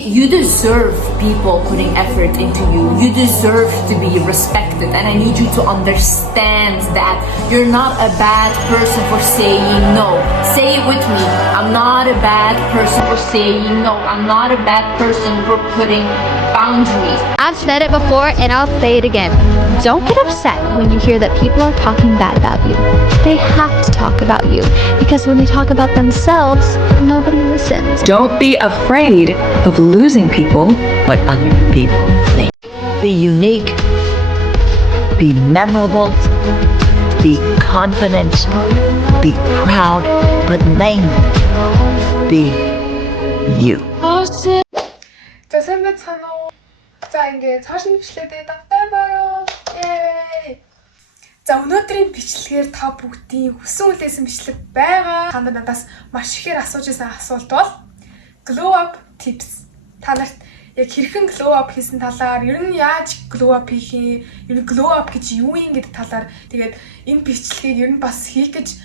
You deserve people putting effort into you. You deserve to be respected. And I need you to understand that you're not a bad person for saying no. Say it with me. I'm not a bad person for saying no. I'm not a bad person for putting boundaries. I've said it before and I'll say it again. Don't get upset when you hear that people are talking bad about you. They have to talk about you because when they talk about themselves, nobody listens. Don't be afraid of losing people, what other people think. Be unique, be memorable, be confident, be proud, but mainly be you. За сайн байцгаана уу. За ингээд цаашны бичлэгээ давтаймаа. Yay! За өнөөдрийн бичлэгээр та бүгдийн хүссэн үлээсэн бичлэг байгаа. Та надаас маш ихээр асууж байсан асуулт бол glow up tips. Та нарт яг хэрхэн glow up хийсэн талаар, ер нь яаж glow up хийх юм, ер нь glow up гэж юу юм гэдэг талаар тэгээд энэ бичлэгийг ер нь бас хийх гэж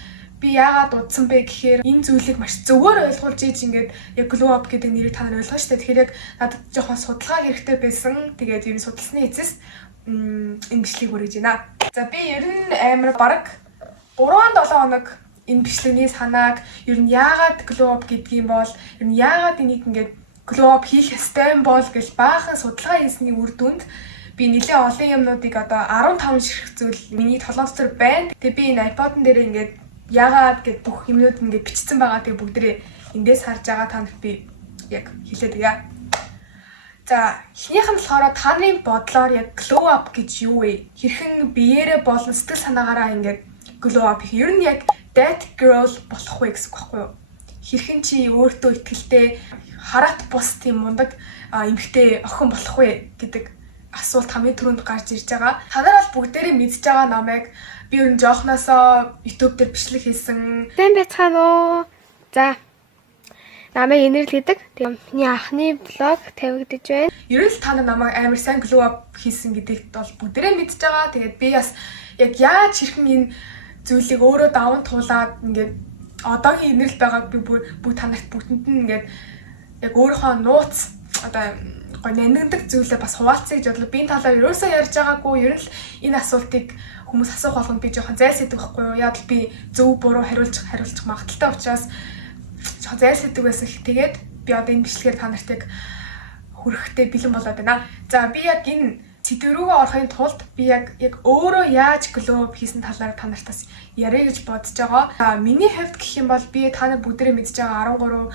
би яагаад удсан бэ гэхээр энэ зүйлийг маш зөвөр ойлгуулж ийж ингээд яг glow up гэдэг нэрийг та нар ойлгоо шүү дээ. Тэгэхээр яг надад жоохон судалгаа хэрэгтэй байсан. Тэгээд ер нь судалсны эцэс энэ бичлэгийг хүргэж байна. За би ер нь амар бараг 3-7 хоног энэ бичлэгний санааг ер нь яагаад glow up гэдгийм бол ер нь яагаад энийг ингээд glow up хийх ёстой юм бол гэж баахан судалгаа хийсний үр дүнд би нэлээд олон юмнуудыг одоо 15 ширхэг зүйл миний толгой дотор байна. Тэгээ би энэ iPod-н дээр ингээд яагаад гэд бүх юмнууд ингээд бичсэн байгаа. Тэгээ бүгдээ эндээс харж байгаа та нарт би яг хэлээд өгье. За эхнийх нь болохоор та нарын бодлоор яг glow up гэж юу вэ? Хэрхэн биеэрээ болон сэтгэл санаагаараа ингээд glow up хийх. Ер нь яг that girl болох вэ гэсэн үг байхгүй юу? Хэрхэн чи өөртөө итгэлтэй хараат бус тийм мундаг эмэгтэй охин болох вэ гэдэг асуулт хамгийн түрүүнд гарч ирж байгаа. Та нар бол бүгдээрээ мэдж байгаа намайг би ер нь жоохносоо YouTube дээр бичлэг хийсэн. Сайн байцгаана уу. За. Намайг Энерл гэдэг. Тэгээ миний анхны блог тавигдаж байна. Ер нь та нар намайг амар сайн glow up хийсэн гэдэгт бол бүгдээрээ мэдж байгаа. Тэгээд би бас яг яаж хэрхэн энэ зүйлийг өөрөө даван туулаад ингээд одоогийн Энерл байгааг би бүгд та нарт бүгдэнд нь ингээд яг өөрийнхөө нууц одоо гой нандиндаг зүйлээ бас хуваалцъя гэж бодлоо. Би энэ талаар ерөөсөө ярьж байгаагүй. Ер нь энэ асуултыг хүмүүс асуух болгонд би жоохон зайлсхийдэг байхгүй юу? Яг л би зөв буруу хариулж магадaltaй учраас жоохон зайлсхийдэг байсан. Тэгээд би одоо энэ бичлэгээр та нартыг хүрэхтэй бэлэн болоод байна. За би яг энэ сэдв рүүгээ орохын тулд би яг өөрөө яаж glow up хийсэн талаар та нартаас яриа гэж бодож байгаа. Миний хувьд гэх юм бол би та нар бүгдээрээ мэдж байгаа 13,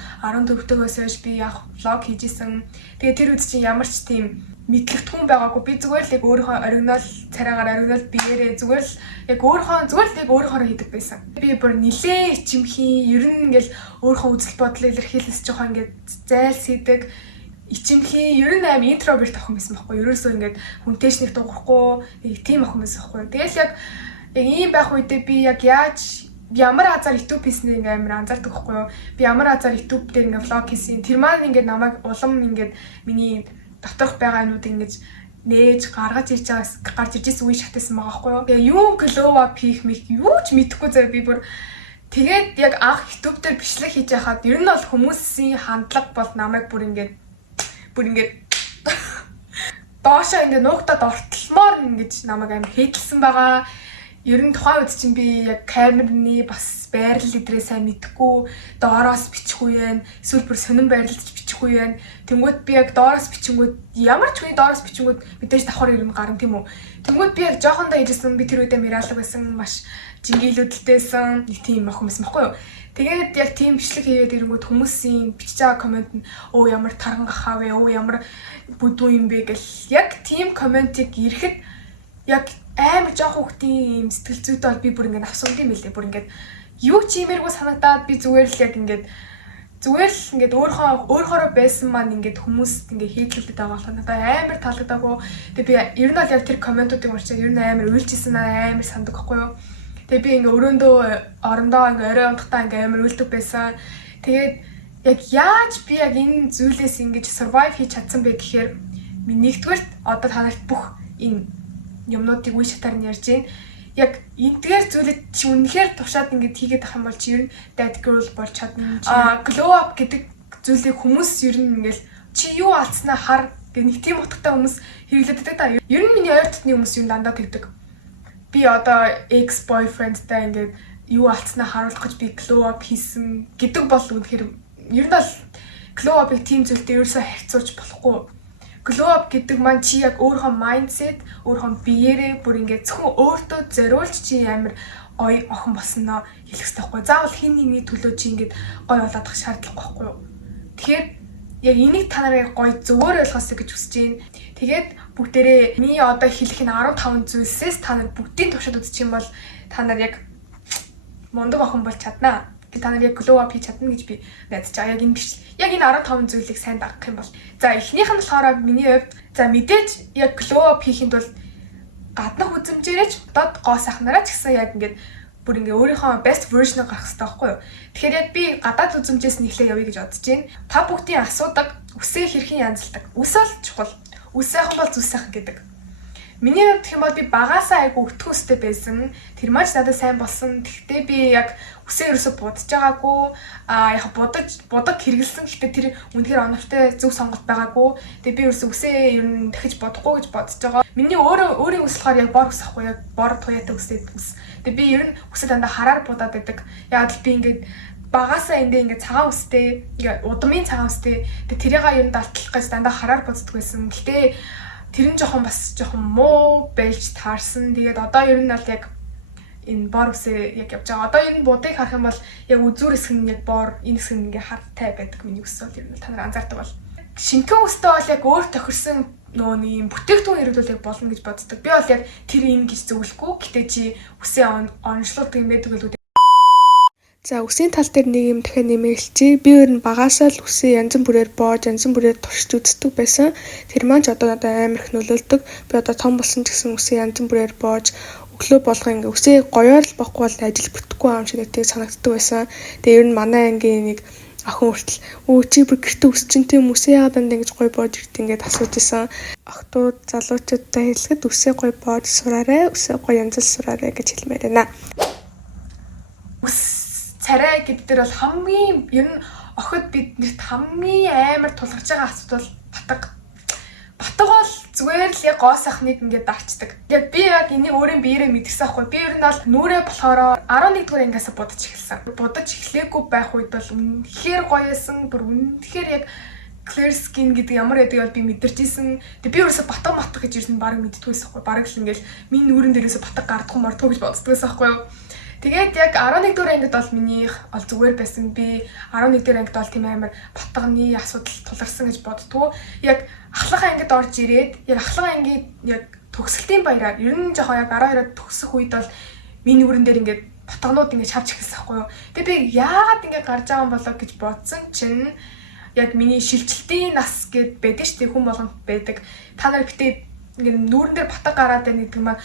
14 дэх өсөж би яг влог хийжсэн. Тэгээ тэр үед чинь ямар ч тийм мэдлэгдэхүүн байгаагүй. Би зүгээр л яг өөрийнхөө оригинал царайгаар оригинал биеэрээ зүгээр л яг өөрийнхөө хийдэг байсан. Би бүр нилээ ичимхий ер нь ингээл өөрийнхөө үзэл бодлыг илэрхийлж жоохон ингээд зайлсхийдэг ичимхий ер нь аим интроверт охин байсан байхгүй. Ерөөсөө ингээд хүнтэйч нэг дуурахгүй нэг тийм охин байсан байхгүй. Тэгэл яг ийм байх үедээ би яг ямар азар YouTube хийснээ ингээ амар анзаардаг байхгүй юу? Би ямар азар YouTube дээр ингээ влог хийсэн. Тэр маань ингээ намайг улам ингээ миний доторх байгаа юмнууд ингээ нээж гарч ирж ирсэн үе шатсан байгаа байхгүй юу? Тэгээ юу glow up хийх мэх юу ч мэдэхгүй заа би бүр тэгээд яг анх YouTube дээр бичлэг хийж байхад ер нь бол хүмүүсийн хандлага бол намайг бүр ингээ доошоо ингээ нуугтаад ортолмоор ингэж намайг амар хээдлсэн байгаа. Ер нь тухайн үед чинь би яг камерны бас байрлал идрээ сайн мэдхгүй доороос бичихгүй юм. Эсвэл бүр сонирн байрлалж бичихгүй юм. Тэнгүүд би яг доороос бичингүүд ямар ч үе доороос бичингүүд мэдээж давхар юм гарна тийм үү. Тэнгүүд би яг жоохондоо ирсэн би тэр үедээ миралаг байсан маш жингийлүүдтэйсэн нэг тийм охин байсан байхгүй юу. Тэгээд яг тийм бичлэг хийгээд ирэнгүүт хүмүүсийн бичиж байгаа комент нь оо ямар тарган гахаа вэ, оо ямар бүдүү юм бэ гэл яг тийм комментиг ирэхэд яг амар жоох хүүхдийн сэтгэл зүйтэй бол би бүр ингээд авсан юм билээ. Бүр ингээд юу ч иймэрхүү санагдаад би зүгээр л яг ингээд өөрөөрөө байсан маань ингээд хүмүүст ингээд хийдлүүлээд байгаа болохоор надад амар таалагдаагүй. Тэгээ би ер нь бол яг тэр комментуудыг уншаад ер нь амар уйлжсэн амар сандаг байхгүй юу. Тэгээ би ингээ өрөөндөө орондоо ингээ орой унтахтаа ингээ амар үлдэх байсан. Тэгээд яг яаж би яг энэ зүйлээс ингэж survive хийж чадсан бэ гэхээр нэгдүгээрт одоо та нарт бүх энэ юмнуудыг үе шатаар нь ярьж байна. Яг энэгээр зүйлийг чи үнэхээр тушаад ингэж хийгээд ах юм бол чи ер нь that girl болж чадна. Glow up гэдэг зүйлийг хүмүүс ер нь ингээл чи юу алдснаа хар гэх нэг тийм утгатай хүмүүс хэрэглэдэг та. Ер нь миний ойр дотны хүмүүс юм дандаа тэгдэг. Би одоо ex boyfriendтай ингээд юу алдснаа харуулах гэж би glow up хийсэн гэдэг бол үнэхээр ер нь бол glow up-ыг тийм зүйлтэй ерөөсөө харьцуулж болохгүй. Glow up гэдэг маань чи яг өөрийнхөө mindset, өөрийнхөө биеэрээ бүр ингээд зөвхөн өөртөө зориулж чи амар гоё охин болсноо хэлэх хэрэгтэй байхгүй. Заавал хин нэгний төлөө чи ингээд гоё болоодох шаардлагагүй байхгүй юу? Тэгэхээр яг энийг та нарыг гоё зөвөр ойлгосоо гэж хүсэж байна. Тэгээд бүгдээрээ миний одоо хэлэх энэ 15 зүйлсээс та нар бүгдийн туршид үзчих юм бол та нар яг мундаг охин болж чаднаа. Та нар яг glow up хийж чадна гэж би найдаж байгаа. Яг энэ биш. Яг энэ 15 зүйлийг сайн дагах юм бол. За эхнийх нь болохоор миний хувьд за мэдээж яг glow up хийхэд бол гаднах үзмжээрэж дод гоо сайхнараа ч гэсэн яг ингээд бүр ингээ өөрийнхөө best version-ыг гаргах хэрэгтэй байхгүй юу. Тэгэхээр яг би гадаад үзмжээс нэхлээ явъя гэж бодож байна. Та бүгдийн асуудаг үсээ хэрхэн янзалдаг. Үс бол чухал. Үс сайхан бол зүс сайхан гэдэг. Миний хувьд гэх юм бол би багаасаа айгу өтгөх үстэй байсан. Тэр маань надад сайн болсон. Гэхдээ би яг үсээ ерөөсө будаж байгаагүй. Яг будаг хэрэгэлсэн. Гэхдээ тэр үнэхээр оновчтой зөв сонголт байгаагүй. Тэгээ би ерөөсө үсээ ер нь дахиж бодохгүй гэж бодож байгаа. Миний өөрийн үс болохоор яг бор үс ахгүй. Яг бор туяатай үстэй үс. Тэгээ би ер нь үсээ дандаа хараар будаад байдаг. Яг л би ингээд багаасаа ингээ цагаан үстэй, ингээ удмын цагаан үстэй. Тэгээ тэрийг ер нь далтлах гэж дандаа хараар буддаг байсан. Гэхдээ тэр нь жоохон муу байж таарсан. Тэгээд одоо ер нь бол яг энэ бор үсээ яг явж байгаа. Одоо энэ будыг харах юм бол яг үзүүр хэсэг нь яг бор, энэ хэсэг нь ингээ хаттай байдаг миний үс бол ер нь та нар анзаардаг бол. Шинхэн үстэй бол яг өөр тохирсон нөгөө нэг юм бүтээгдэхүүн хэрэглүүл яг болно гэж боддог. Би бол яг тэр юм гэж зөвлөхгүй. Гэтэ чи үсээ онцлуулдаг юм байдаг л үү. За үсийн тал дээр нэг юм дахиад нэмэлцээ. Би өөр нь багаасаа л үсээ янз бүрээр боож, янз бүрээр туршиж үздэг байсан. Тэр маань ч одоо амар их нөлөөлдөг. Би одоо том болсон ч гэсэн үсээ янз бүрээр боож, өглөө болгоо ингээ үсээ гоёор л бохгүй бол ажил бүтэхгүй юм шиг нэг санагддаг байсан. Тэгээ ер нь манай ангийн нэг охин хүртэл чи бүр гэртээ үс чинь тийм үсээ яагаад ингэж гоё боож ирт ингээд асууж исэн. Охтууд залуучуудтай хэлэхэд үсээ гоё боож сураарэ, үсээ гоё янзал сураарэ гэж хэлмээр байна. Царай гэдэг дээр бол хамгийн ер нь охид биднэрт хамгийн амар тулгарч байгаа асуудал батга. Батга бол зүгээр л яг гоо сайхныг ингээд дарчдаг. Яг би яг энийг өөрийн биеэрээ мэдэрсэн аахгүй. Би ер нь бол нүрээ болохоор 11 дугаар ангиас будаж эхэлсэн. Будаж эхлээгүй байх үед бол үнэхээр гоёсэн. Бүр үнэхээр яг clear skin гэдэг ямар байдаг бол би мэдэрч исэн. Тэгээ би ерөөсө батга гэж ирсэн баг мэддэггүй байсан аахгүй. Бараг л ингээд миний нүрэн дээрээс батга гардах мордгоо гэж боддог байсан аахгүй юу. Тэгээд яг 11 дугаар ангид бол минийх ол зүгээр байсан. Би 11 дугаар ангид бол тийм амар батганы асуудал тулгарсан гэж боддгоо. Яг ахлах ангид орж ирээд яг ахлах ангийн яг төгсөлтийн баяраар ер нь жоохон яг 12-аад төгсөх үед бол миний нүрэн дээр ингээд батганууд ингээд шавж эхэлсэн байхгүй юу. Тэгээд би яагаад ингээд гарч байгаа юм болоо гэж бодсон чинь яг миний шилжилтийн нас гэд байдаг шүү дээ. Хүн болгонд байдаг. Та нар гэтээ ингээд нүүрэн дээр батга гараад байна гэдэг маань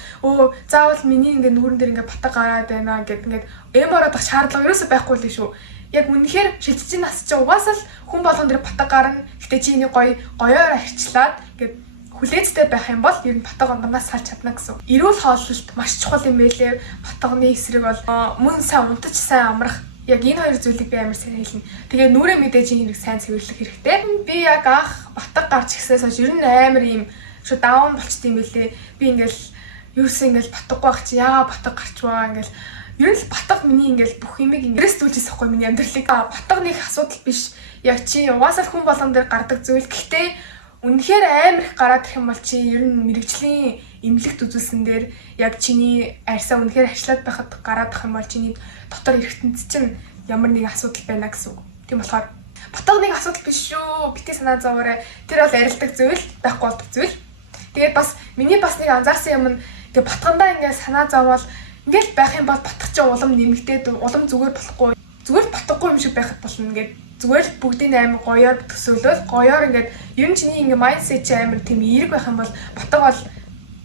заавал миний ингээд нүүрэн дээр ингээд батга гараад байна гэдэг ингээд эмородох шаардлага ерөөсөй байхгүй л шүү. Яг үнэхээр шилжиж нас чинь угаасаа л хүн болгон дээр батга гарна. Гэтэ чи энийг гоёор арчлаад ингээд хүлээцтэй байх юм бол ер нь батга онгоноос салж чадна гэсэн. Эрүүл хооллолт маш чухал юм байлээ. Батганы эсрэг бол мөн сайн унтаж сайн амрах. Яг энэ хоёр зүйлийг би амар сайн хэлнэ. Тэгээ нүрээ мэдээж энийг сайн цэвэрлэх хэрэгтэй. Би яг анх батга гарч ихсээс хойш ер нь амар юм шүү даун болчт юм байлээ. Би ингээл ерөөсөө ингээл батгахгүй байх чи яа батга гарчваа ингээл ер нь батга миний ингээл бүх юмыг ингээс зүйлжээс ахгүй миний амьдралыг батга нэг асуудал биш. Яг чи угаасаа хүн болгон дээр гардаг зүйл. Гэхдээ үнэхээр амар их гараад ирэх юм бол чи ер нь мэрэгжлийн эмнэлэгт үзүүлсэн дээр яг чиний арьсаа үнэхээр ачлаад байхад гараад ирэх юм бол чиний дотор эргэтэнц чинь ямар нэг асуудал байна гэсэн үг. Тийм болохоор батга нэг асуудал биш шүү. Битгий санаа зовоорой. Тэр бол арилдаг зүйл, байхгүй болдог зүйл. Тэгээд бас миний бас нэг анзаарсан юм нь тэгээ батгандаа ингээд санаа зовоол ингээд байх юм бол батгах чинь улам нэмэгдээд улам зүгээр болохгүй. Зүгээр батгахгүй юм шиг байхад болно ингээд зүгээр л бүгдийн амар гоёор төсөөлөл гоёор ингээд ер нь чиний ингээд майндсет чи амар тийм эерэг байх юм бол батга бол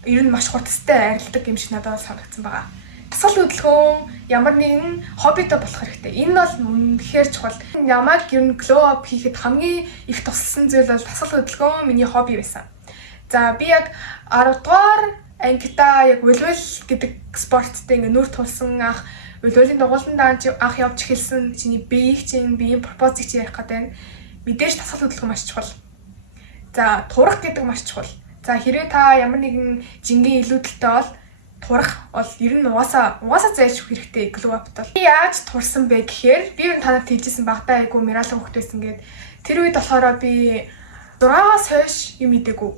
ер нь маш хурдтай арилдаг юм шиг надад санагдсан байгаа. Дасгал хөдөлгөөн ямар нэгэн хоббитой болох хэрэгтэй. Энэ бол үнэхээр чухал. Ямаг ер нь glow up хийхэд хамгийн их тусалсан зүйл бол дасгал хөдөлгөөн миний хобби байсан. За би яг 10 дугаар ангита яг волейбол гэдэг спорттой ингээ нүр тулсан ах волейболын дугуулсан даанч анх явж эхэлсэн чиний биеийг чинь биеийн пропозыг чи ярих гэдэг. Мэдээж дасгал хөдөлгөөн маш чухал. За турах гэдэг маш чухал. За хэрвээ та ямар нэгэн жингийн илүүдэлтэй бол турах бол ер нь угаасаа зайлшгүй хэрэгтэй glow up бол. Би яаж турсан бэ гэхээр би ер нь танад хэлжсэн багтаа айгу миралын хөвгт байсан ингээд тэр үед болохоор би 6-аас хойш юм идэггүй.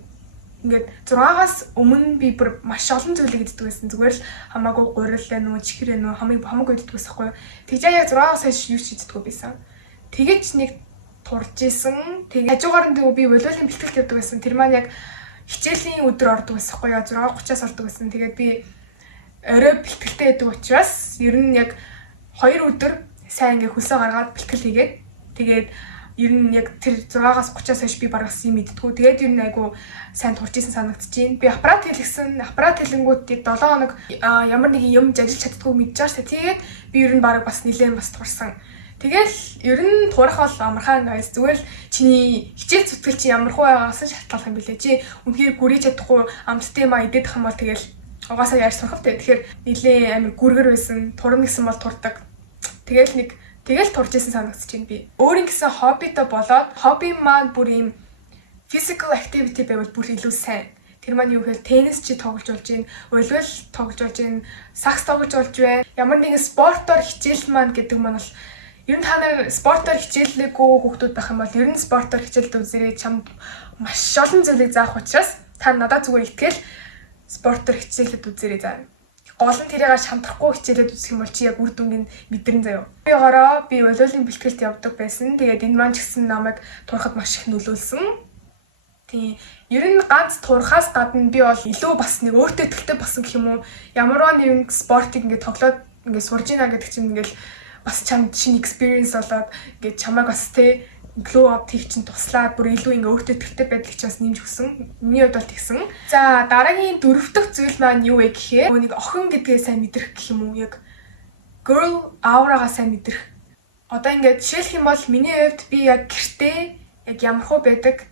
Ингээд 6-аас өмнө би бүр маш олон зүйлийг иддэг байсан. Зүгээр л хамаагүй гурил ээ нөө чихэр ээ нөө хамаагүй иддэг байсан байхгүй юу. Тэгжээ яг 6-аас хойш юу ч иддэггүй байсан. Тэгэж нэг турж исэн. Тэг хажуугаар нь би волейболын бэлтгэлт явдаг байсан. Тэр маань яг хичээлийн өдөр ордог байсан хгүй яа 6:30-аас ордог байсан. Тэгээд би орой бэлтгэлтэй байдаг учраас ер нь яг 2 өдөр сайн ингээ хөлсөө гаргаад бэлтгэл хийгээд тэгээд ер нь яг тэр 6-аас 30-аас хойш би бараг юм мэддэггүй. Тэгээд ер нь айгу сайн турж исэн санагдчихээн. Би аппарат хэлэнгүүтийг 7 хоног ямар нэгэн юм ажиллаж чаддгүй мэдчихсэн. Тэгээд би ер нь бараг бас нэлээд бас турсан. Тэгэл ер нь турах бол амархан guys. Зүгээр л чиний хичээл зүтгэл чи ямар хуу байгаагаас шалтгаалах юм бэлээ. Чи үнэхээр гүрийж чадахгүй амттай маа идэх юм бол тэгэл угаасаа яаж сурах вэ? Тэгэхээр нэлээ амир гүргэр байсан. Турна гэсэн бол турдаг. Тэгэл турж исэн санагдаж байна би. Өөрийн гэсэн хоббитой болоод хобби маань бүр юм physical activity байвал бүр илүү сайн. Тэр маань юу гэхээр теннис чи тоглож болж байна, волейбол тоглож болж байна, сакс тоглож болж байна. Ямар нэгэн спортоор хичээл маань гэдэг маань бол ер нь та нар спортоор хичээллээгүй хүүхдүүд байх юм бол ер нь спортоор хичээлд үзэрэй чамд маш олон зүйлийг заах учраас та надад зүгээр итгэл спортоор хичээлд үзэрэй заа. Гол нь тэрийг шамтрахгүй хичээлээд үзэх юм бол чи яг үр дүнгийн мэдэрэн заяа. Би волейболын бэлтгэлт явдаг байсан. Тэгээд энэ маань ч гэсэн намайг турахад маш их нөлөөлсөн. Тийм. Ер нь ганц турахаас гадна би бол илүү бас нэг өөртөө итгэлтэй болсон гэх юм уу. Ямарваа нэгэн спортыг ингээд тоглоод ингээд сурж ийна гэдэг чинь ингээд бас чамд шинэ experience болоод ингээд чамайг бас тэ glow up хийх чинь туслаад бүр илүү ингээ өөртөө итгэлтэй байдлыг ч бас нэмж өгсөн. Миний хувьд бол тэгсэн. За дараагийн 4 дахь зүйл маань юу вэ гэхээр нэг охин гэдгээ сайн мэдрэх гэх юм уу яг girl aura-га сайн мэдрэх. Одоо ингээд жишээлх юм бол миний хувьд би яг гэртээ яг ямар хөө байдаг.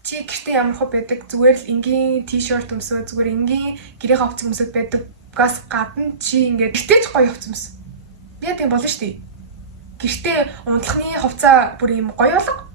Чи гэртээ ямар хөө байдаг зүгээр л энгийн t-shirt өмсөө зүгээр энгийн гэрийн хувцас өмсөд байдаггаас гадна чи ингээд гэртээ ч гоё хувцас өмс. Би тийм болно шүү дээ. Гэртээ унтлахны хувцас бүр юм гоё болго.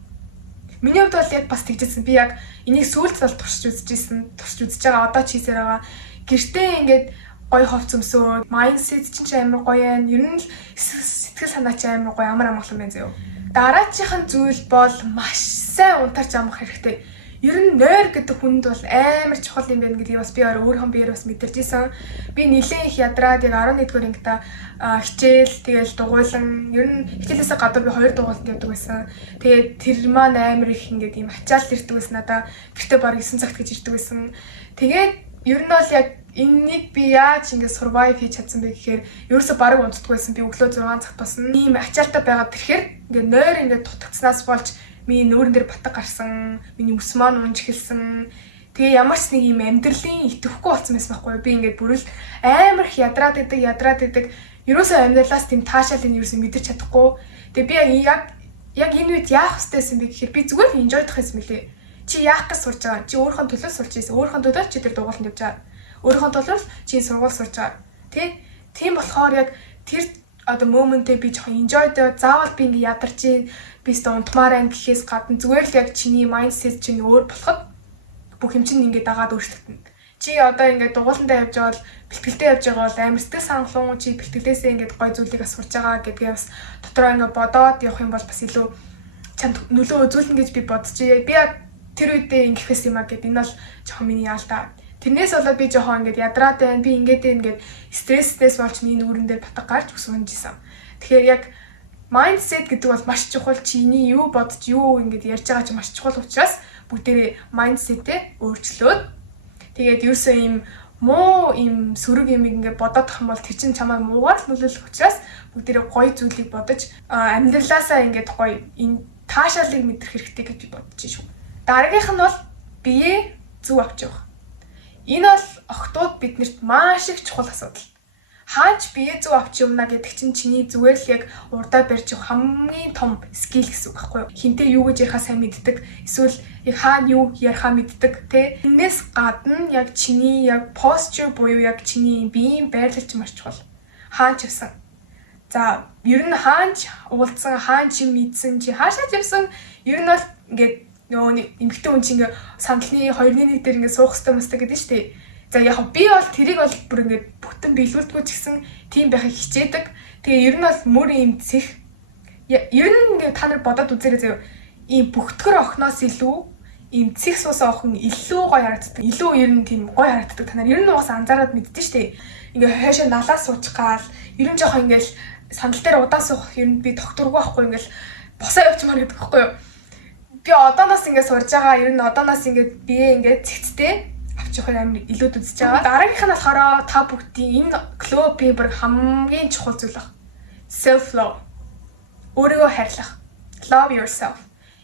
Миний хувьд бол яг бас тэгжсэн. Би яг энийг сүүлд бол туршиж үзэж байгаа. Одоо ч хийсээр байгаа. Гэртээ ингээд гоё хувцас өмсөө, mindset чинь амар гоё байна. Ер нь сэтгэл санаа чинь амар гоё амар амгалан байна заяа. Дараачихын зүйл бол маш сайн унтарч амах хэрэгтэй. Ер нь нойр гэдэг хүнд бол амар чухал юм байна гэдгийг бас би өөрийнхөө биеэр бас мэдэрч ирсэн. Би нэлээд их ядраад яг 11-р ангита хичээл тэгэл дугуйлан ер нь хичээлээсээ гадуур би 2 дугуйланд явдаг байсан. Тэгээд тэр маань амар их ингээд юм ачаал ирдэг байсан надаа. Гэртээ баг 9 цагт гэж ирдэг байсан. Тэгээд ер нь бол яг энэнийг би яаж ингээд survive хийж чадсан бэ гэхээр ерөөсө баг унтдаг байсан. Би өглөө 6 цагт босна. Ийм ачаалтай байгаад тэрхээр ингээд нойр ингээд дутагдсанаас болж миний нүүрэн дээр батг гарсан, миний ус маань унж эхэлсэн. Тэгээ ямар ч нэг юм амьдралын итгэхгүй болсон байсан байхгүй. Би ингээд бүрэл амар их ядраад идэг. Ерөөсөө амьдралаас тийм таашаалыг ерөөсөө мэдэрч чадахгүй. Тэгээ би яг энэ үед яах ёстойсэн бэ гэхээр би зүгээр л enjoy-дох байсан мөлий. Чи яах гэж сурж байгаа? Чи өөрийнхөө төлөө сурч ийсэн. Өөрийнхөө төлөө чи тэр дугууланд явж байгаа. Өөрийнхөө төлөө чи сургууль сурж байгаа. Тийм болохоор яг тэр одоо моментээ би жоохон enjoy-доо заавал би ингээ ядарч ийн би өстө унтмаар ань гэхээс гадна зүгээр л яг чиний mindset чинь өөр болоход бүх юм чинь ингээ дагаад өөрчлөгдөнө. Чи одоо ингээ дугууландаа явж байгаа бол бэлтгэлтэй явж байгаа бол амар сэтгэл сангалуун чи бэлтгэлээсээ ингээ гой зүйлийг асурж байгаа гэдгээ бас дотроо ингээ бодоод явах юм бол бас илүү чамд нөлөө үзүүлнэ гэж би бодчихъя. Би яг тэр үедээ ингэх байсан юм а гэд энэ бол жоохон миний яалтаа. Тэрнээс болоод би жоохон ингээ ядраад байна. Би ингээд стресстээс болж миний нүүрэн дээр батг гарч өсвөнжсэн. Тэгэхээр яг mindset гэдэг бол маш чухал. Чиний юу бодож юу ингээд ярьж байгаа чинь маш чухал учраас бүгдээ mindset-ээ өөрчлөөд тэгээд ерөөсөө ийм муу ийм сөрөг юм ингээд бодоод тах юм бол тэр чинь чамайг муугаар л нөлөөлөх учраас бүгдээ гоё зүйлийг бодож амьдралаасаа ингээд гоё энэ таашаалыг мэдрэх хэрэгтэй гэж би бодож шүү. Дараагийнх нь бол бие зүв авч явах. Энэ бол охтууд биднэрт маш их чухал асуудал. Хаач бие зүв авч явна гэдэг чинь чиний зүгээр л яг урдаа барьж явах хамгийн том скил гэсэн үг байхгүй юу? Хинтээ юу гэж ярихаа сайн мэддэг, эсвэл яг хаана юу ярихаа мэддэг те. Энээс гадна яг чиний яг posture буюу яг чиний биеийн байрлал чинь маш чухал. Хаач явсан. За, ер нь хаач уулзсан, хаач мэдсэн чи хаашаа явсан? Ер нь бол ингээд нөгөө нэг эмэгтэй хүн чинь ингээ сандалны 2-1 дээр ингээ суух хэрэгтэй мэстэй гэдэг нь шүү дээ. За яг би бол тэрийг бол бүр ингээ бүтэн биелүүлдэггүй ч гэсэн тийм байхыг хичээдэг. Тэгээ ер нь бол мөр юм цэх ер нь ингээ та нар бодоод үзээрэй заяа. Ийм бүхтгэр охноос илүү ийм цэх суусан охин илүү гоё харагддаг. Илүү ер нь тийм гоё харагддаг. Та нар ер нь уус анзаараад мэддэж шүү дээ. Ингээ хойшоо налаа суучих гал ер нь жоохон ингээл сандал дээр удаа суух ер нь би тогтургүй байхгүй ингээл босоо явчмаар гэдэг байхгүй юу. Би одооноос ингээд сурж байгаа. Ер нь одооноос ингээд бие ингээд цэгцтэй авчих амар илүүд үзэж байгаа. Дараагийнх нь болохоор та бүгдийн энэ клубийн бүр хамгийн чухал зүйл баг. Self love. Өөрийгөө хайрлах. Love yourself.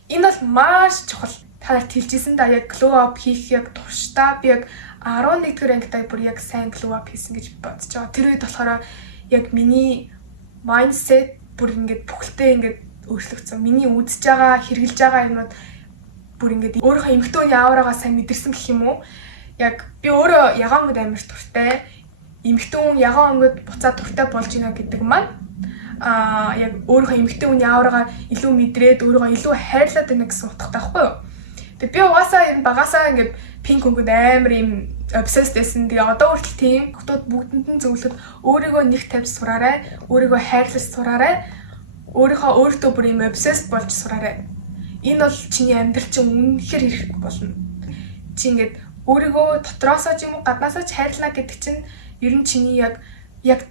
Энэ бол маш чухал. Та нарт хэлжсэн да яг glow up хийх яг туршдаа би яг 11 дэх ангитай бүр яг сайн glow up хийсэн гэж бодож байгаа. Тэр үед болохоор яг миний mindset бүр ингээд бүхэлдээ ингээд өөрчлөгдсөн. Миний үзэж байгаа, хэрэгжилж байгаа юмуд бүр ингээд өөрийнхөө эмэгтэй хүний аураагаа сайн мэдэрсэн гэх юм уу? Яг би өөрөө ягаан өнгөд амар туртай. Эмэгтэй хүн ягаан өнгөд буцаад туртай болж гинэ гэдэг маань яг өөрийнхөө эмэгтэй хүний аураагаа илүү мэдрээд өөрийгөө илүү хайрлаад байна гэсэн утгатай байхгүй юу? Тэгээ би угаасаа энэ багасаа ингээд пинк өнгөд амар юм obsessed байсан. Тэгээ одоо хүртэл тийм хотод бүгдэнд нь зөвлөд өөрийгөө нэг тавьж сураарай, өөрийгөө хайрлаж сураарай. Өөртөө бүр юм obsessed болж сураарай. Энэ бол чиний амьдрал чинь үнэхээр хэрэггүй болно. Чи ингээд өөрийгөө дотроосоо ч юм уу гаднаасаа ч хайрлана гэдэг чинь ер нь чиний яг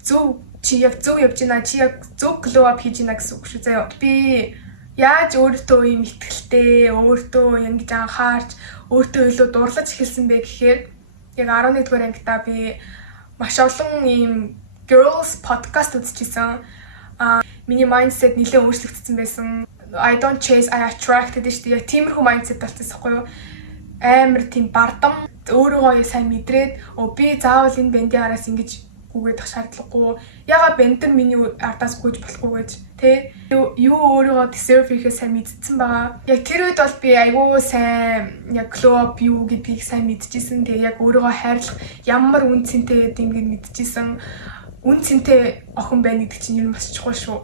зөв явж байна. Чи яг зөв glow up хийж байна гэсэн үг шүү заяа. Би яаж өөртөө юм итгэлтэй, өөртөө ингэж анхаарч, өөртөө илүү дурлаж эхэлсэн бэ гэхээр яг 11 дугаар ангидаа би маш олон ийм girls podcast үзчихсэн. Миний mindset нэлээд өөрчлөгдсөн байсан. I don't chase, I attract гэдэг чинь яг тиймэрхүү mindset болчихсон байхгүй юу? Амар тийм бардам өөрийгөө сайн мэдрээд би заавал энэ бэндийн араас ингэж гүгээд шаардлагагүй. Яга бэнд миний ардаас гүйж болохгүй гэж тий. Юу өөрийгөө deserve хийхээ сайн мэдсэн байгаа. Яг тэр үед бол би айгүй сайн яг glow up юу гэдгийг сайн мэдчихсэн. Тэгээ яг өөрийгөө хайрлах ямар үн цэнтэй гэдгийг мэдчихсэн. Үн цэнтэй охин байна гэдэг чинь юу бас чухал шүү.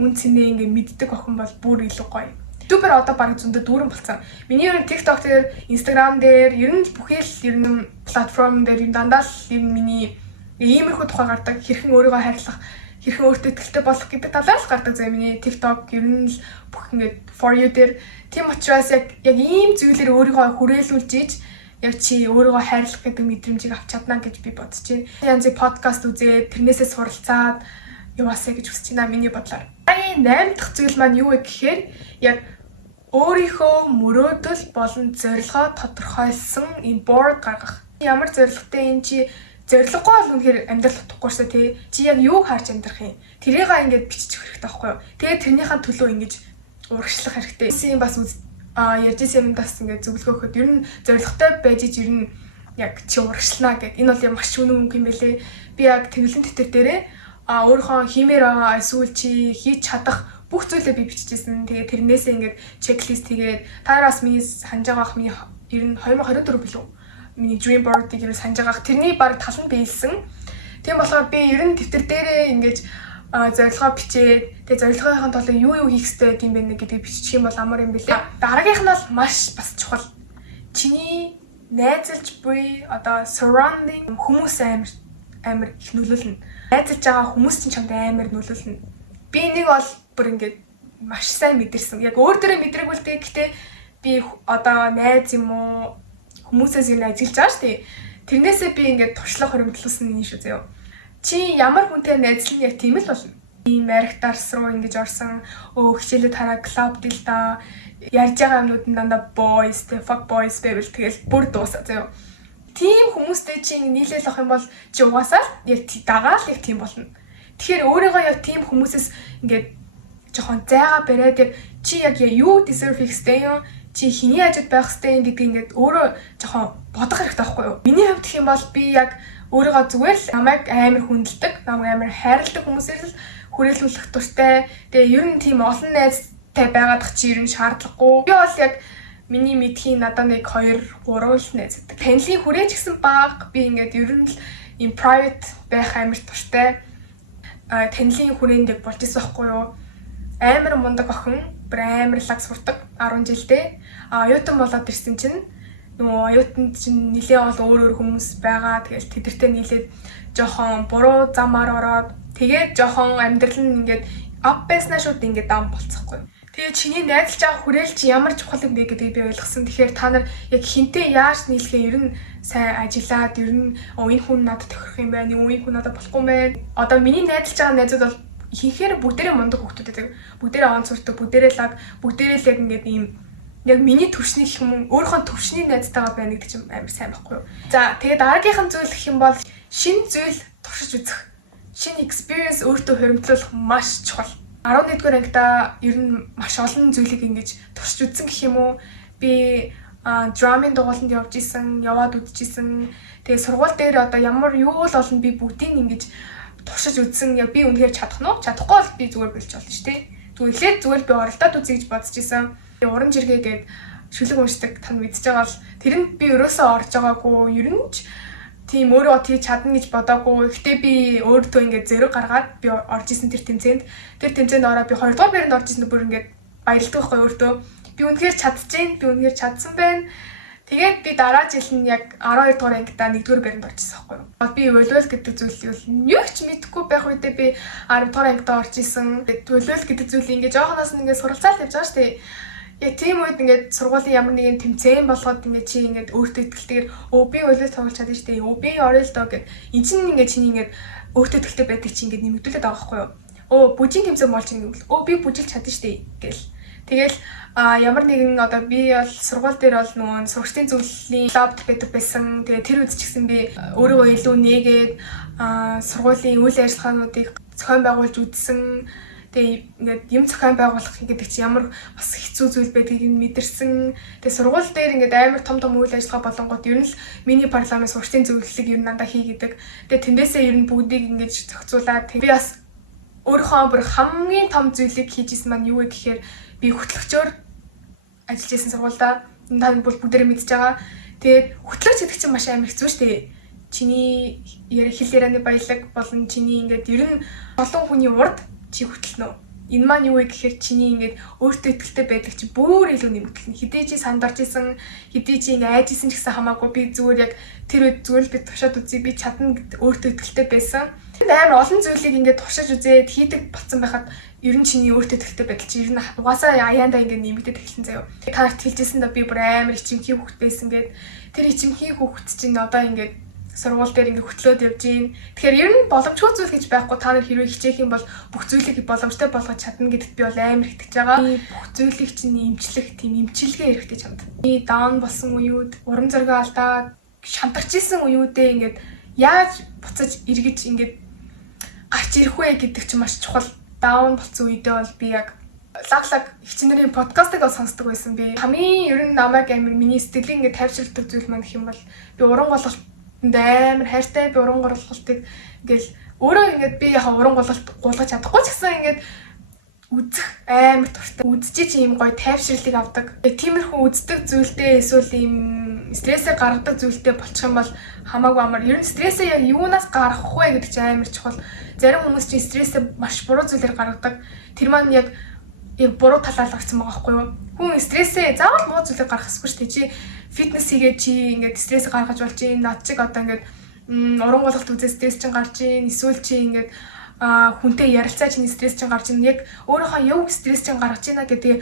Үн цэнээ ингээ мэддэг охин бол бүр илүү гоё. Ютубер одоо баг зөндөө дүүрэн болсон. Миний ер нь TikTok дээр, Instagram дээр ер нь бүхэл ер нь платформ дээр юм дандаа л юм миний иймэрхүү тухай гардаг. Хэрхэн өөрийгөө хайрлах, хэрхэн өөртөө итгэлтэй болох гэдэг талаас гардаг зэ миний TikTok ер нь л бүх ингээ for you дээр. Тийм учраас яг ийм зүйлээр өөрийгөө хүрээлүүлж ийж яг чи өөрийгөө хайрлах гэдэг мэдрэмжийг авч чадна гэж би бодож байна. Янзын подкаст үзээд тэрнээсээ суралцаад яваасаа гэж хүсэж байна миний бодлоор. 8 дахь зүйл маань юу вэ гэхээр яг өөрийнхөө мөрөөдөл болон зорилгоо тодорхойлсон юм board гаргах. Ямар зорилготой энэ чи зорилгогүй бол үнэхээр амьдрал тутахгүйсээ тий. Чи яг юу харж амьдрах юм? Тэрийг ингээд биччих хэрэгтэй байхгүй юу? Тэгээд тэрнийхэн төлөө ингэж урагшлах хэрэгтэй. Эсийн бас ярьжсэн юм дас ингээд зөвлөгөө өгөхөд ер нь зорилготой байж ер нь яг чи урагшлана гэх. Энэ бол маш үнэн үг юм байлээ. Би яг тэнглэн тэтэр дээрээ өөрийнхөө хиймээр байгаа эсвэл чи хийж чадах бүх зүйлээ би биччихсэн. Тэгээд тэрнээсээ ингээд чеклист хийгээд тараас миний санаж байгаах миний ер нь 2024 билүү. Миний dream board-ыг ер нь санаж байгаах тэрний баг тал нь биелсэн. Тийм болохоор би ер нь тэмдэг дээрээ ингээд зорилгоо бичээд тэгээд зорилгын төлөө юу хийх хэрэгтэй гэм бэ гэдгийг бичих юм бол амар юм билээ. Дараагийнх нь бол маш бас чухал. Чиний найзалж буй одоо surrounding хүмүүс амар их нөлөөлнө. Найзалж байгаа хүмүүс чинь чамд амар нөлөөлнө. Би энийг бол бүр ингээд маш сайн мэдэрсэн. Яг өөр дөрөө мэдрээгүй л дээ. Гэтэ би одоо найз юм уу хүмүүсээс юм ажиллаж байгаа шүү дээ. Тэрнээсээ би ингээд туршлага хоригдлуулсан юм шүү заяа. Чи ямар хүнтэй найзлан яг тийм л болно. Ийм аригтарс руу ингэж орсон. Хичээлээ тараа клуб дэл та ярьж байгаа юмнууд нь дандаа boys, fuck boys байвал тэгэл бүр дуусаа заяа. Тийм хүмүүстэй чи нийлээл авах юм бол чи угаасаа яг дагаал яг тийм болно. Тэгэхээр өөрийгөө яг тийм хүмүүсээс ингээд жоохон зайгаа бариад яг чи яг юу deserve хийхтэй юм, чи хиний ажид байх хэрэгтэй юм гэдгийг ингээд өөрөө жоохон бодох хэрэгтэй байхгүй юу? Миний хувьд гэх юм бол би яг өөрийгөө зүгээр л намайг амар хүндэлдэг, намайг амар хайрладаг хүмүүсээр л хүрээлүүлэх дуртай. Тэгээ ер нь тийм олон найзтай байгаадах чи ер нь шаардлагагүй. Би бол яг миний мэдхийн надад нэг 2 3 л найздаг. Танилын хүрээч гэсэн баг би ингээд ер нь л им private байх амар дуртай. Танилын хүрээнд яг болж ирсэн байхгүй юу? Амар мундаг охин. бүр амар лаг сурдаг 10 жилдээ. Оюутан болоод ирсэн чинь нөгөө оюутанд чинь нэлээд бол өөр хүмүүс байгаа. Тэгэл тэдэртэй нийлээд жоохон буруу замаар ороод тэгээд жоохон амьдрал нь ингээд ап байснаа шууд ингээд даун болцохгүй. Тэгээ чиний найзалж байгаа хүрээлч ямар чухал юм бэ гэдгийг би ойлгосон. Тэгэхээр та нар яг хинтээ яаж нийлэхээ ер нь сайн ажиллаад ер нь энэ хүн надад тохирох юм байна. Энэ хүн надад болохгүй юм байна. Одоо миний найзалж байгаа найзууд бол ихэнхээр бүгдээрээ мундаг хүмүүс байдаг. Бүгдээрээ он сурдаг, бүгдээрээ лаг, бүгдээрээ л яг ингээд ийм яг миний төвшний гэх юм өөрийнхөө төвшний найзтайгаа байна гэдэг чинь амар сайн байхгүй юу. За тэгээ дараагийнхан зүйл гэх юм бол шинэ зүйл туршиж үзэх. Шинэ experience өөртөө хоримтлуулах маш чухал. 11-р ангида ер нь маш олон зүйлийг ингэж туршиж үзсэн гэх юм уу. Би драмын дугууланд явж исэн, яваад үзчихсэн. Тэгээ сургууль дээр одоо ямар юу л олон би бүгдийг ингэж туршиж үзсэн. Яг би үнэхээр чадах нь уу? Чадахгүй бол би зүгээр болж болно шүү дээ. Зүгээр би оролдоод үзье гэж бодож исэн. Уран жиргээгээд шүлэг уншдаг тань мэдж байгаа бол тэр нь би өрөөсөө орж байгаагүй ер нь ч тийм өөрөө тий чадна гэж бодоагүй. Гэхдээ би өөртөө ингээд зэрэг гаргаад би орж исэн тэр тэмцээнд. Тэр тэмцээнд ороод би 2 дугаар байранд орж исэн бүр ингээд баярлдаг байхгүй өөртөө. Би үнэхээр чадчихээн. Би үнэхээр чадсан байна. Тэгээд би дараа жил нь яг 12 дугаар ангидаа 1-р байранд орж исэн байхгүй юу. Би волейбол гэдэг зүйлийг бол юу ч мэдэхгүй байх үедээ би 10 дугаар ангидаа орж исэн. Волейбол гэдэг зүйл ингээд жоохноос нь ингээд суралцаад явж байгаа шүү дээ. Яг тийм үед ингээд сургуулийн ямар нэгэн тэмцээн болгоод ингээд чи ингээд өөртөө итгэлтэйгээр би волейбол тоглож чадна шүү дээ. Би орё л доо гэд. Энд чинь ингээд чиний ингээд өөртөө итгэлтэй байдаг чи ингээд нэмэгдүүлээд байгаа байхгүй юу. Бүжийн тэмцээн болж ингээд би бүжилж чадна шүү дээ гэл. Тэгэл ямар нэгэн одоо би бол сургууль дээр бол нөгөө сурагчдын зөвлөлийн клубд байдаг байсан. Тэгээ тэр үед ч гэсэн би өөрийгөө илүү нээгээд сургуулийн үйл ажиллагаануудыг зохион байгуулж үзсэн. Тэгээ ингээд юм зохион байгуулах гэдэг чинь ямар бас хэцүү зүйл байдгийг мэдэрсэн. Тэгээ сургууль дээр ингээд амар том үйл ажиллагаа болонгууд ер нь л миний парламент сурагчдын зөвлөлийг ер нь дандаа хийгээд. Тэгээ тэндээсээ ер нь бүгдийг ингээд зохицуулаад би бас өөрийнхөө бүр хамгийн том зүйлийг хийж исэн маань юу вэ гэхээр би хөтлөгчөөр ажиллаж исэн сургуультай. Та бол бүгдээрээ мэдж байгаа. Тэгээд хөтлөгч гэдэг чинь маш амар хэцүү шүү дээ. Чиний хэл ярианы баялаг болон чиний ингээд ер нь олон хүний урд чи хөтлөнө. Энэ маань юу вэ гэхээр чиний ингээд өөртөө итгэлтэй байдаг чи бүр илүү нэмэгдэлнэ. Хэдий чи санд орж исэн, хэдий чи ингээд айж исэн ч гэсэн хамаагүй би зүгээр яг тэр үед зүгээр л би туршаад үзье. Би чадна гэд өөртөө итгэлтэй байсан. Амар олон зүйлийг ингээд туршиж үзээд хийдэг болсон байхад ер нь чиний өөртөө итгэлтэй байдал чи ер нь угаасаа аяандаа ингээд нэмэгдээд эхэлсэн заяа. Та нарт хэлжсэн да би бүр амар ичимхий хүүхэд байсан гэд. Тэр ичимхий хүүхэд чинь одоо ингээд сургууль дээр ингээ хөтлөөд явж гин. Тэгэхээр ер нь боломжгүй зүйл гэж байхгүй. Та нар хэрвээ хичээх юм бол бүх зүйлийг боломжтой болгож чадна гэдэгт би бол амар итгэж байгаа. Бүх зүйлийг чинь эмчлэх, тийм эмчилгээ хэрэгтэй чамд. Би даун болсон үеуд, уран зураг алдаад шантарч исэн үеүдээ ингээд яаж буцаж эргэж ингээд гарч ирэх вэ гэдэг чинь маш чухал. Даун болсон үедээ бол би яг лаг хичнэрийн подкастыг сонсдог байсан. Би хамгийн ер нь намайг амар миний сэтгэлийг ингээд тайвширдаг зүйл маань гэх юм бол би уран гололт амар хайртай би уран гурвалтыг ингээл өөрөө ингээд би яг уран гурвалт гулгаж чадахгүй ч гэсэн ингээд үзэх амар туртай. Үзэж чи юм гоё тайвширлыг авдаг. Тиймэрхүү үздэг зүйлдээ эсвэл ийм стрессээ гаргадаг зүйлдээ болчих юм бол хамаагүй амар. Ер нь стрессээ яг юунаас гаргах вэ гэдэг чинь амар чухал. Зарим хүмүүс чинь стрессээ маш буруу зүйлээр гаргадаг. Тэр маань яг буруу талаар гарсан байгаа байхгүй юу? Хүн стрессээ заавал муу зүйлээр гаргах ёсгүй шүү дээ. Чи фитнес хийгээд чи ингээд стресс гаргаж болж чинь над чиг одоо ингээд уран гулгалт үзээ стресс чинь гарч ийн эсвэл чи ингээд хүнтэй ярилцаа чиний стресс чинь гарч ийн яг өөрийнхөө юу стресс чинь гаргаж ийна гэдгийг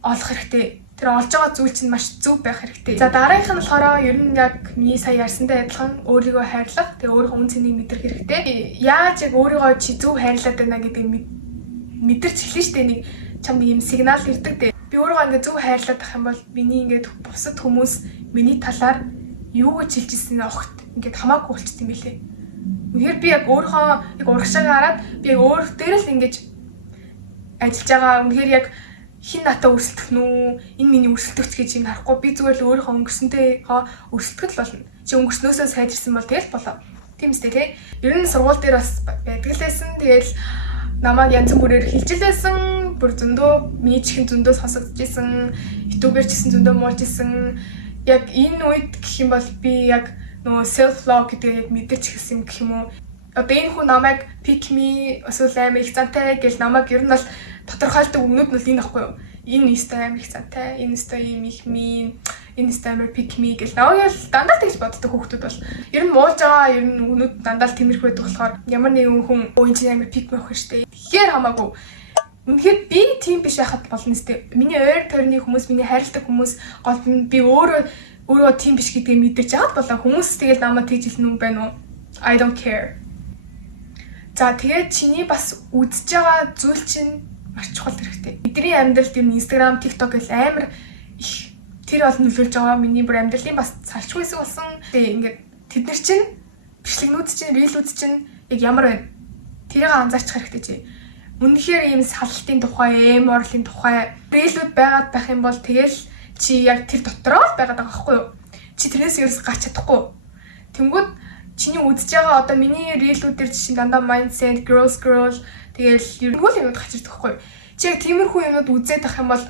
олох хэрэгтэй. Тэр олж байгаа зүйл чинь маш зөв байх хэрэгтэй. За дараагийнх нь болохоор ер нь яг миний сая ярьсантай адилхан өөрийгөө хайрлах, тэгээ өөрийнхөө үн цэнийг мэдрэх хэрэгтэй. Яаж яг өөрийгөө чи зөв хайрлаад байна гэдгийг мэдэрч эхлэн штэ нэг чам нэг юм сигнал ирдэг дээ. Би өөрийгөө ингээд зөв хайрлаад ах юм бол миний ингээд бусад хүмүүс миний талаар юу гэж хэлж ирсэн огт ингээд хамаагүй болчихсон юм билээ. Үнэхээр би яг өөрийнхөө яг урагшаагаа хараад би яг өөр дээр л ингээд ажиллаж байгаа. Үнэхээр яг хин натаа өрсөлдөх нү энэ миний өрсөлдөгч гэж юм харахгүй би зүгээр л өөрийнхөө өнгөрсөнтэйгоо өрсөлдөх л болно. Чи өнгөрснөөсөө сайжирсан бол тэгэл болоо. Тийм үстэй тий. Ер нь сургууль дээр бас байдаг л байсан. Тэгэл намайг янз бүрээр хилжлээсэн. Бүр зөндөө миний чихэн зөндөө сонсогдчихсэн. Ютубер ч гэсэн зөндөө муулж исэн. Яг энэ үед гэх юм бол би яг нөгөө self love гэдэг яг мэдэрч эхэлсэн гэх юм уу. Одоо энэ хүн намайг pick me эсвэл амар их зантай гэж намайг ер нь бол тодорхойлдог өмнөд нь л энэ ахгүй юу. энэ өстой амар их цантай, энэ өстой ийм их мин, энэ өстой амар pick me гэл наваа дандаа тэгж боддог хүүхдүүд бол ер нь муулж байгаа ер нь өнөд дандаа л тиймэрхүү байдаг болохоор ямар нэгэн хүн энэ чинь амар pick me авах штэ. Тэгэхээр хамаагүй үнэхээр би тийм биш байхад болно сте. Миний ойр тойрны хүмүүс, миний хайрладаг хүмүүс гол нь би өөрөө тийм биш гэдгийг мэдэрч яагаад болоо хүмүүс тэгэл намайг тэгж хэлнэ үү байна уу? I don't care. За тэгээд чиний бас үзэж байгаа зүйл чинь маш чухал хэрэгтэй. Бидний амьдралд юм Instagram, TikTok гэл амар их тэр бол нөлөөлж байгаа. Миний бүр амьдралын бас салчгүй хэсэг болсон. Тэгээ ингээд тэд нар чинь бичлэгнүүд чинь, рилүүд чинь яг ямар байна? Тэрийг анзаарчих хэрэгтэй чи. Үнэхээр ийм салалтын тухай, эморлын тухай рилүүд байгаад байх юм бол тэгэл чи яг тэр дотроо л байгаад байгаа байхгүй юу? Чи тэрнээс ерөөс гарч чадахгүй. Тэнгүүд чиний үзэж байгаа одоо миний рилүүдээр чинь дандаа mindset, girls тэгэл ерөнхийдөө юмуд гарч ирдэг байхгүй юу? Чи яг тиймэрхүү юмуд үзээд байх юм бол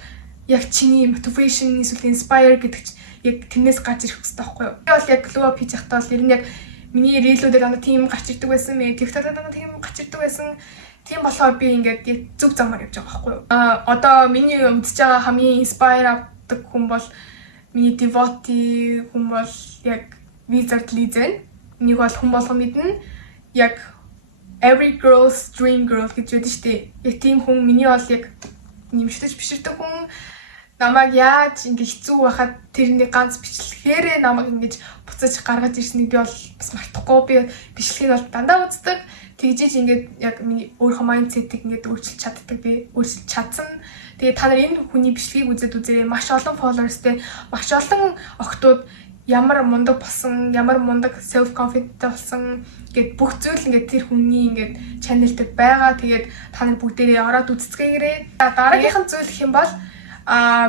яг чиний motivation, эсвэл inspire гэдэг чинь яг тэрнээс гарч ирэх хэрэгтэй байхгүй юу? Би бол яг glow up хийж байхдаа бол ер нь яг миний рилүүдээр дандаа тийм гарч ирдэг байсан, TikTok-д дандаа тийм гарч ирдэг байсан. Тийм болохоор би ингээд яг зүг замаар явж байгаа байхгүй юу? Одоо миний үзэж байгаа хамгийн inspire авдаг хүн бол миний devotee хүн бол яг Wizard Liz байна. Нэг бол хүн болгон мэднэ. Яг every girl's dream girl гэж байдаг шүү дээ. Яг тийм хүн миний бол яг нэмшдэж биширдэг хүн. Намайг яаж ингэ хэцүү байхад тэрний ганц бичлэгээр намайг ингэж буцаж гаргаж ирснийг би бол бас мартахгүй. Би бичлэгийг бол дандаа үздэг. Тэгжиж ингээд яг миний өөрийнхөө майндсетийг ингээд өөрчилж чаддаг. Би өөрчилж чадсан. Тэгээ та нар энэ хүний бичлэгийг үзээрэй. Маш олон followersтэй, маш олон охтууд ямар мундаг болсон, ямар мундаг self confident болсон гэд бүх зүйл ингээд тэр хүний ингээд channel дээр байгаа. Тэгээд та нар бүгдээрээ ороод үзцгээгээрэй. Дараагийнх нь зүйл гэх юм бол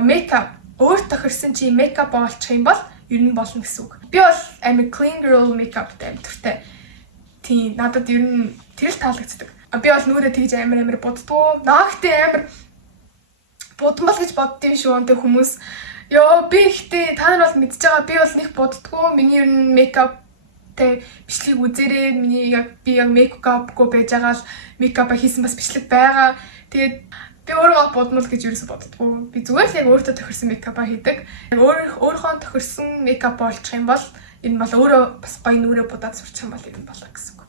makeup. Өөртөө тохирсон чи makeup болчих юм бол ер нь болно гэсэн үг. Би бол I'm a clean girl makeup дуртай. Тийм надад ер нь тэр л таалагддаг. Би бол нүрээ тэгж амар боддгоо. Наагтээ амар бодмол гэж боддtiin шүү өнтэй хүмүүс. Йоо би ихтэй та нар бол мэдж байгаа би бол нэг боддгоо. Миний ер нь makeup тэ бичлэг үзээрэй. Миний яг би яг makeup-гүй байж байгаа л makeup хийсэн бас бичлэг байгаа. Тэгээд би өөрөө бодмол гэж ерөөсө боддгоо. Би зүгээр л яг өөртөө тохирсон makeup хийдэг. Өөрийнхөө тохирсон makeup болчих юм бол энэ бол өөрөө бас гоё нүрээ будаад сурчих юм бол энэ болоо гэсэн үг.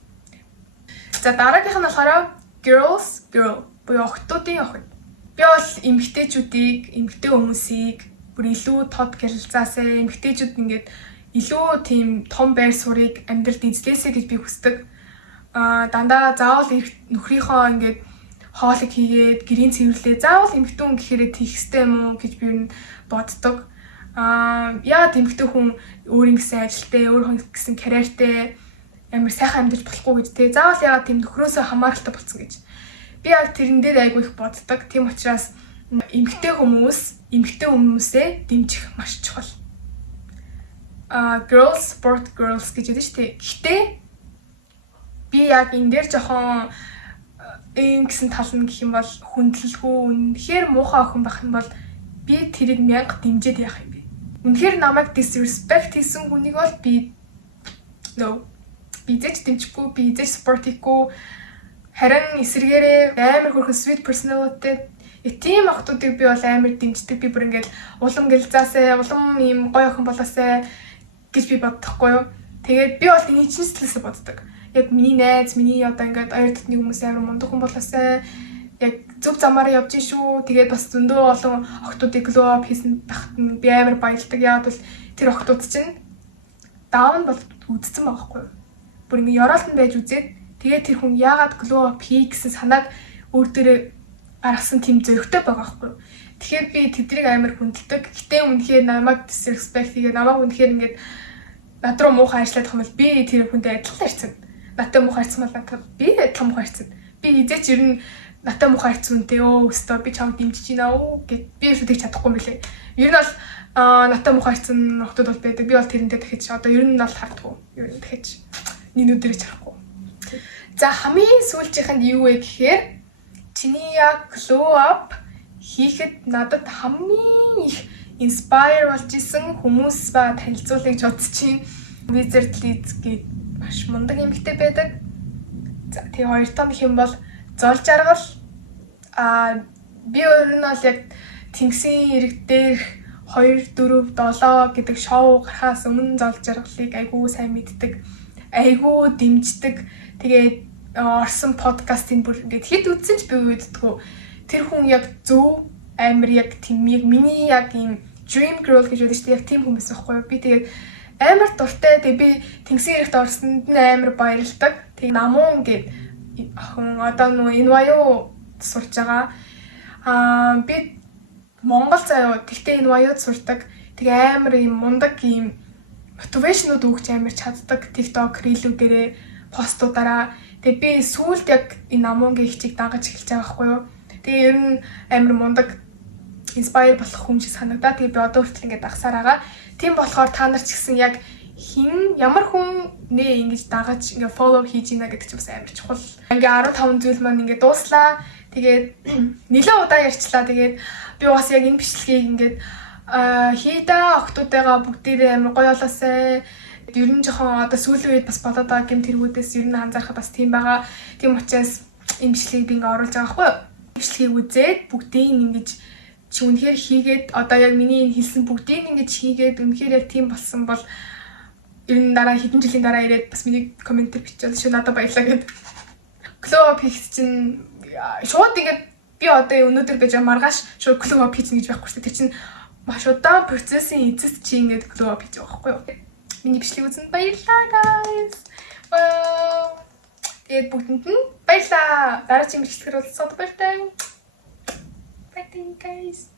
За дараагийнх нь болохоор girls girl буюу охтуудын охид. Би бол эмэгтэйчүүдийг, эмэгтэй хүмүүсийг бүр илүү тод гялалзаасаа эмэгтэйчүүд ингээд илүү тийм том байр суурийг амьдралд эзлээсэй гэж би хүсдэг. Дандаа заавал нөхрийнхөө ингээд хоолыг хийгээд гэрийн цэвэрлээ. Заавал эмэгтэй хүн гэхээрээ тийх ёстой юм уу гэж би юу боддог. Яагаад эмэгтэй хүн өөрийн гэсэн ажилтай, өөрийнхөө гэсэн карьертэй амар сайхан амьдарч болохгүй гэж те. Заавал яагаад тийм нөхрөөсөө хамааралтай болсон гэж. Би яг тэрэн дээр айгүй их боддог. Тийм учраас эмэгтэй хүмүүсээ дэмжих маш чухал. Girls support girls гэж байдаг шүү дээ. Гэхдээ би яг энэ дээр жоохон энэ гэсэн тал нь гэх юм бол хүндлэлгүй, үнэхээр муухай охин байх юм бол би тэрийг 1000 дэмжиж яах юм бэ? Үнэхээр намайг disrespect хийсэн хүнийг бол би зэж дэмжихгүй, би зэж support хийхгүй. Харин эсэргээрээ амар хөрхөн sweet personality тийм охтуудыг би бол амар дэмждэг. Би бүр ингээд улам гэлзаасаа, улам ийм гоё охин болоосаа гэж би боддохгүй юу. Тэгээд би бол энэ чинь сэтгэлээсээ боддог. Яг миний найз, миний одоо ингээд ойр дотны хүмүүс амар мундаг хүн болоосаа яг зөв замаараа явж шүү. Тэгээд бас зөндөө олон охтуудыг glow up хийсэн тахт нь би амар баярлдаг. Яг бол тэр охтууд чинь даун бол үдцсэн байгаа хгүй юу. Бүр ингээд ёроолтон байж үзээд тэгээд тэр хүн яагаад glow up хий гэсэн санааг өөр дээрээ гаргасан тийм зөрөгтэй байгаа хгүй юу. Тэгэхээр би тэднийг амар хүндэлдэг. Гэтэ үнэхээр намайг disrespect хийгээд намайг үнэхээр ингээд над руу муухай ажиллаад байгаа юм бол би тэр хүнтэй адилхан харьцсан. Надтай муухай харьцсан бол надад би адилхан муухай харьцсан. Би хизээч ер нь надтай муухай харьцсан үнтэй өстөө би чамд дэмжиж байна уу гэд би шүтэж чадахгүй юм билээ. Ер нь бол надтай муухай харьцсан охтууд бол байдаг. Би бол тэрнтэй дахиж одоо ер нь бол хардгүй. Ер нь дахиж нинүүдэрэж харахгүй. За хамгийн сүүлчийнх нь юу вэ гэхээр чиний яг glow up хийхэд надад хамгийн их inspire болж исэн хүмүүс ба танилцуулъя гэж бодож чинь Wizard Liz гээд маш мундаг эмэгтэй байдаг. За тэгээ хоёр дахь нь хэм бол зол жаргал. Би өөр нь бол яг Тэнгисийн ирэг дээрх 2, 4, 7 гэдэг шоу гарахаас өмнө зол жаргалыг айгүй сайн мэддэг, айгүй дэмждэг. Тэгээд орсон подкастын бүр ингээд хэд үзсэн ч би үддэггүй. Тэр хүн яг зөв амар яг тийм яг миний яг ийм dream girl гэж байдаг шүү дээ. Яг тийм хүмүүс байхгүй юу? Би тэгээд амар дуртай. Тэгээд би Тэнгисийн ирэгт орсонд нь амар баярлдаг. Тэгээд намуун гээд охин одоо нөө энэ баяу сурж байгаа. Би Монгол заяа тэгтээ энэ баяуд сурдаг. Тэгээ амар юм мундаг юм мотивашнууд өгч амар чаддаг TikTok рилүүдэрээ постуудаараа. Тэгээ би сүүлд яг энэ намуунгийн ихчийг дагаж эхэлж байгаа байхгүй юу. Тэгээ ер нь амар мундаг inspire болох хүн шиг санагдаа. Тэгээ би одоо хүртэл ингээд дагсаар байгаа. Тийм болохоор та нар ч гэсэн яг хин ямар хүн нэ ингэж дагаж ингээ follow хийж ийна гэдэг чинь бас амар чухал. Ингээ 15 зүйл маань ингээ дууслаа. Тэгээд нэлээд удаа ярьчлаа. Тэгээд би бас яг энэ бичлэгийг ингээд хийдаа октоодойгоо бүгдээрээ амар гоё болоосай. Ер нь жоохон одоо сүүлийн үед бас болоод байгаа гэм тэргүүдээс ер нь анзаархад бас тийм байгаа. Тийм учраас энэ бичлэгийг би ингээ оруулж байгаа байхгүй юу? Бичлэгийг үзээд бүгдийг ингэж чи үнэхээр хийгээд одоо яг миний энэ хэлсэн бүгдийг ингэж хийгээд үнэхээр яг тийм болсон бол ер нь дараа хэдэн жилийн дараа ирээд бас миний комментээр бичээд шүү надад баярлаа гэдэг. Glow up хийх чинь шууд ингээд би одоо өнөөдөр байж маргааш шууд glow up хийх гэж байхгүй шүү дээ. Тэр чинь маш удаан процессын эцэст чи ингээд glow up хийж байгаа байхгүй юу? Миний бичлэг үзсэнд баярлалаа guys. Wow. Тэгээд бүгдэнд нь баярлалаа. Дараагийн бичлэгээр уулзсад баяртай. Bye guys.